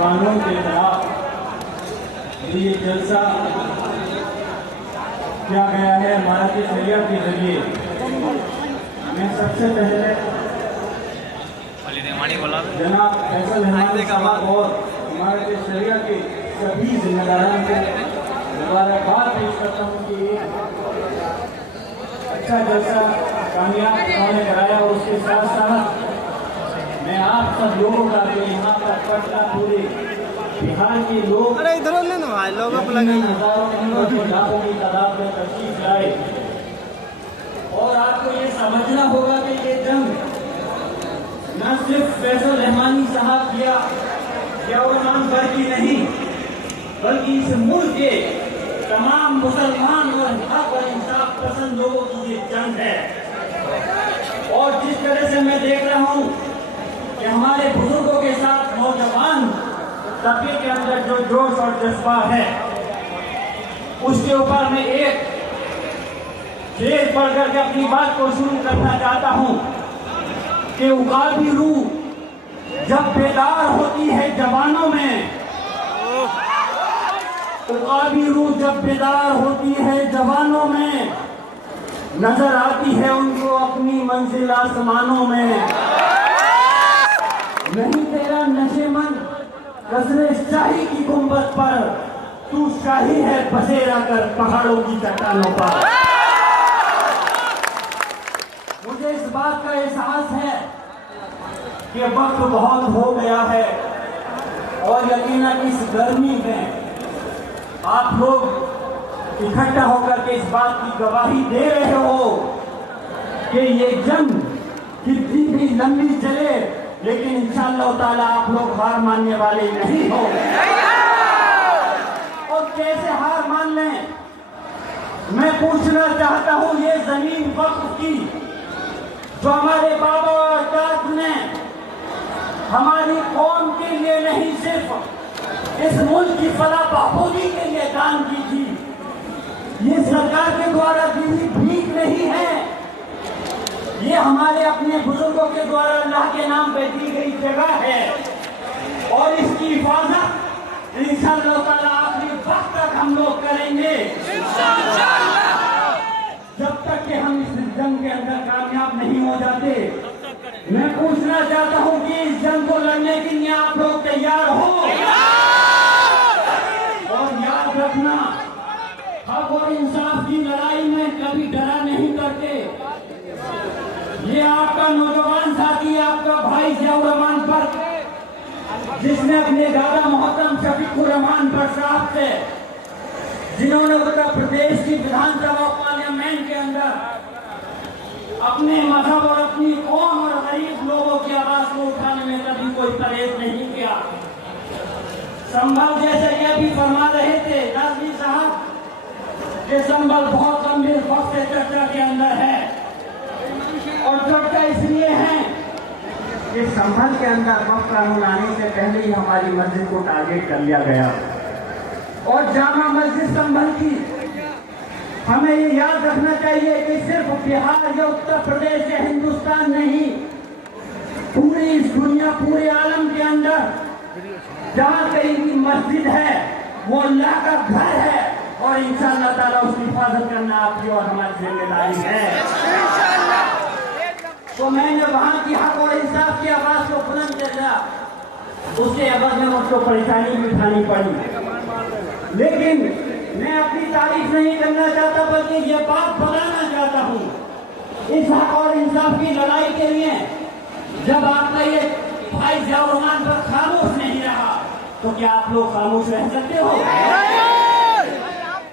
कानून के खिलाफ ये जलसा किया गया है इमारती शरीयत के जरिए। मैं सबसे पहले जनाब फैसल रहमानी साहब और इमारती शरीयत के सभी जिम्मेदारों को मुबारकबाद पेश करता हूँ कि अच्छा जलसा कामयाब उन्होंने कराया। और उसके साथ साथ मैं आप सब लोगों का जो यहाँ पर पटना पूरे बिहार के लोग इधर ले ना भाई, लोगों को लगे हजारों लाखों की तादाद में तशरीफ लाए। और आपको ये समझना होगा कि ये जंग न सिर्फ फैसल रहमानी साहब या जियाउर्रहमान पर की नहीं, बल्कि इस मुल्क के तमाम मुसलमान और हक और इंसाफ पसंद लोगों की ये जंग है। और जिस तरह से मैं देख रहा हूँ कि हमारे बुजुर्गों के साथ नौजवान तबके के अंदर जो जोश और जज्बा है, उसके ऊपर मैं एक शेर पढ़ करके अपनी बात को शुरू करना चाहता हूँ कि उकाबी रूह जब बेदार होती है जवानों में, उकाबी रूह जब बेदार होती है जवानों में, नजर आती है उनको अपनी मंजिल आसमानों में। नहीं तेरा नशेमंद गजरे शाही की गुंबद पर, तू शाही है बसेरा कर पहाड़ों की चट्टानों पर। मुझे इस बात का एहसास है कि वक्त बहुत हो गया है और यकीनन इस गर्मी में आप लोग इकट्ठा होकर के इस बात की गवाही दे रहे हो कि ये जंग कितनी भी लंबी चले, लेकिन इंशाअल्लाह ताला आप लोग हार मानने वाले नहीं हो। और कैसे हार मान लें, मैं पूछना चाहता हूं, ये जमीन वक्फ की जो हमारे बाबा और अजदाद ने हमारी कौम के लिए नहीं, सिर्फ इस मुल्क की फलाह बहबूदी के लिए दान की थी, ये सरकार के द्वारा दी हुई भीख नहीं है, ये हमारे अपने बुजुर्गों के द्वारा अल्लाह के नाम पे दी गई जगह है। और इसकी हिफाजत इंशाअल्लाह ताला आखिरी वक्त तक हम लोग करेंगे, जब तक कि हम इस जंग के अंदर कामयाब नहीं हो जाते। मैं पूछना चाहता हूं कि इस जंग को लड़ने के लिए आप लोग तैयार हो? और याद रखना, हक और इंसाफ की लड़ाई में कभी डरा नहीं करते। ये आपका नौजवान साथी, आपका भाई जियाउर्रहमान पर, जिसने अपने दादा मोहतरम शफीकुर रहमान पर साहब से, जिन्होंने उत्तर प्रदेश की विधानसभा पार्लियामेंट के अंदर अपने मजहब और अपनी कौम और गरीब लोगों की आवाज को उठाने में कभी कोई परहेज नहीं किया। संभल जैसे कि अभी फरमा रहे थे नाज़मी साहब कि संभल बहुत गंभीर वक्त से चर्चा के अंदर है। और चर्चा इसलिए है कि संभल के अंदर वक्फ कानून आने से पहले ही हमारी मस्जिद को टारगेट कर लिया गया और जामा मस्जिद संभल की। हमें ये याद रखना चाहिए कि सिर्फ बिहार या उत्तर प्रदेश या हिंदुस्तान नहीं, पूरी इस दुनिया, पूरे आलम के अंदर जहाँ कहीं भी मस्जिद है वो अल्लाह का घर है और इंशाअल्लाह ताला उसकी हिफाजत करना आपकी और हमारी जिम्मेदारी है। तो मैंने वहां की हक और इंसाफ की आवाज को बुलंद किया, उसके अवध में मुझको परेशानी भी उठानी पड़ी, लेकिन मैं अपनी तारीफ नहीं करना चाहता, बल्कि ये बात बताना चाहता हूँ इस हक और इंसाफ की लड़ाई के लिए। जब आपका ये भाई जियाउर्रहमान पर खामोश नहीं रहा, तो क्या आप लोग खामोश रह सकते हो?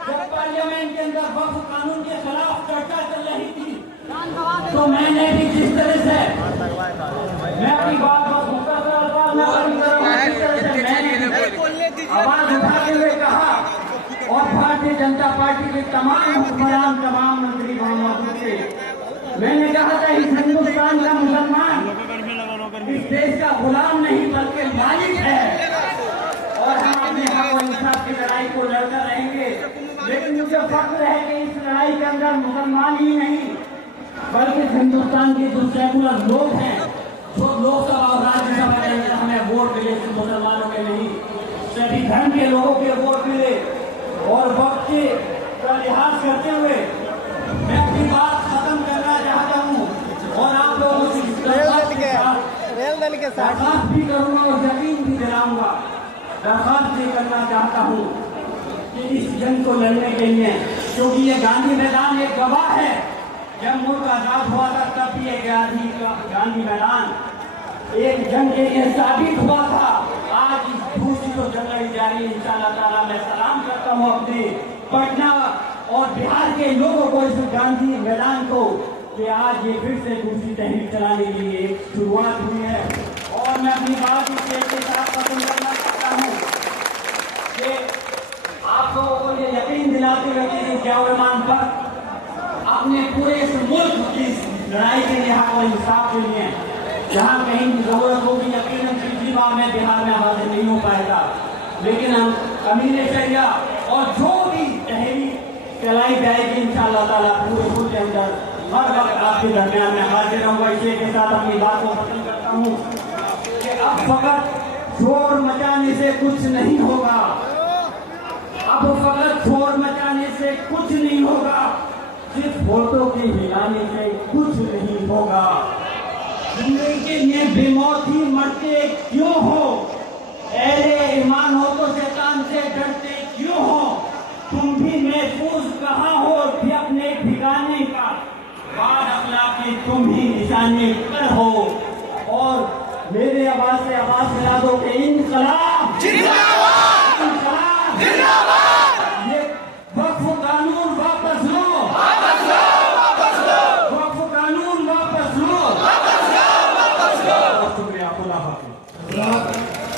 जब पार्लियामेंट के अंदर वक्फ कानून के खिलाफ चर्चा चल रही थी, तो मैंने भी जिस तरह से मैं अपनी बात आवाज उठाते हुए कहा और भारतीय जनता पार्टी के तमाम हुक्मरान, तमाम मंत्री वहां मौजूद थे, मैंने कहा था इस हिंदुस्तान का मुसलमान इस देश का गुलाम नहीं बल्कि मालिक है और हम अपने हक और इंसाफ की लड़ाई को लड़ते रहेंगे। लेकिन मुझे फख्र है कि इस लड़ाई के अंदर मुसलमान ही नहीं बल्कि हिंदुस्तान के जो सेकुलर लोग हैं, जो लोकसभा और राज्यसभा के अंदर हमें वोट मिले, मुसलमानों के नहीं, सभी धर्म के लोगों के वोट मिले और वक्त का लिहाज करते हुए मैं अपनी बात खत्म करना चाहता हूँ और आप लोगों से रेल के साथ दरखास्त भी करूंगा और यकीन भी दिलाऊंगा। दरखास्त भी करना चाहता हूँ कि इस जंग को लड़ने के लिए, क्योंकि ये गांधी मैदान एक गवाह है। जब मुल्क आजाद हुआ था तब भी ये गांधी मैदान एक जंग के लिए साबित हुआ था। आज इस दूसरी तो जंग लड़ी जा रही है। इंशाअल्लाह ताला मैं सलाम करता हूँ अपने पटना और बिहार के लोगों को, इस गांधी मैदान को, कि आज ये फिर से दूसरी तहरीक चलाने के लिए एक शुरुआत हुई है। और मैं अपनी बात इस चीज के साथ पसंद करना चाहता हूँ कि आप लोगों को ये यकीन दिलाते हुए कि जियाउर-रहमान पर अपने पूरे इस मुल्क की लड़ाई के लिए, हक और इंसाफ के लिए जहाँ कहीं भी जरूरत होगी, यकीनन पिछली बार में बिहार में आवाज नहीं हो पाएगा, लेकिन हम अमीर शरिया और जो भी तहरीक चलाई जाएगी इंशाअल्लाह ताला पूरे मुल्क के अंदर हर वक्त आपके दरमियान में हाजिर रहूंगा। इसी के साथ अपनी बात को खत्म करता हूँ कि अब फकत शोर मचाने से कुछ नहीं होगा। अब फकत शोर मचाने से कुछ नहीं होगा, सिर्फ फोटो के हिलाने से कुछ नहीं होगा। जिंदगी के लिए बेमौती मरते क्यों हो? अहले ईमान हो तो शैतान से डरते क्यों हो? तुम भी महफूज कहाँ हो भी अपने ठिकाने का, बाद अखलाक की तुम ही निशाने पर हो। और मेरे आवाज से आवाज मिला दो कि इंकलाब जिंदाबाद, इंकलाब जिंदाबाद। ये वक्फ कानून वापस लो, वापस लो, वापस लो। वक्फ कानून वापस लो, वापस लो, वापस लो। शुक्रिया, खुदा हाफिज़।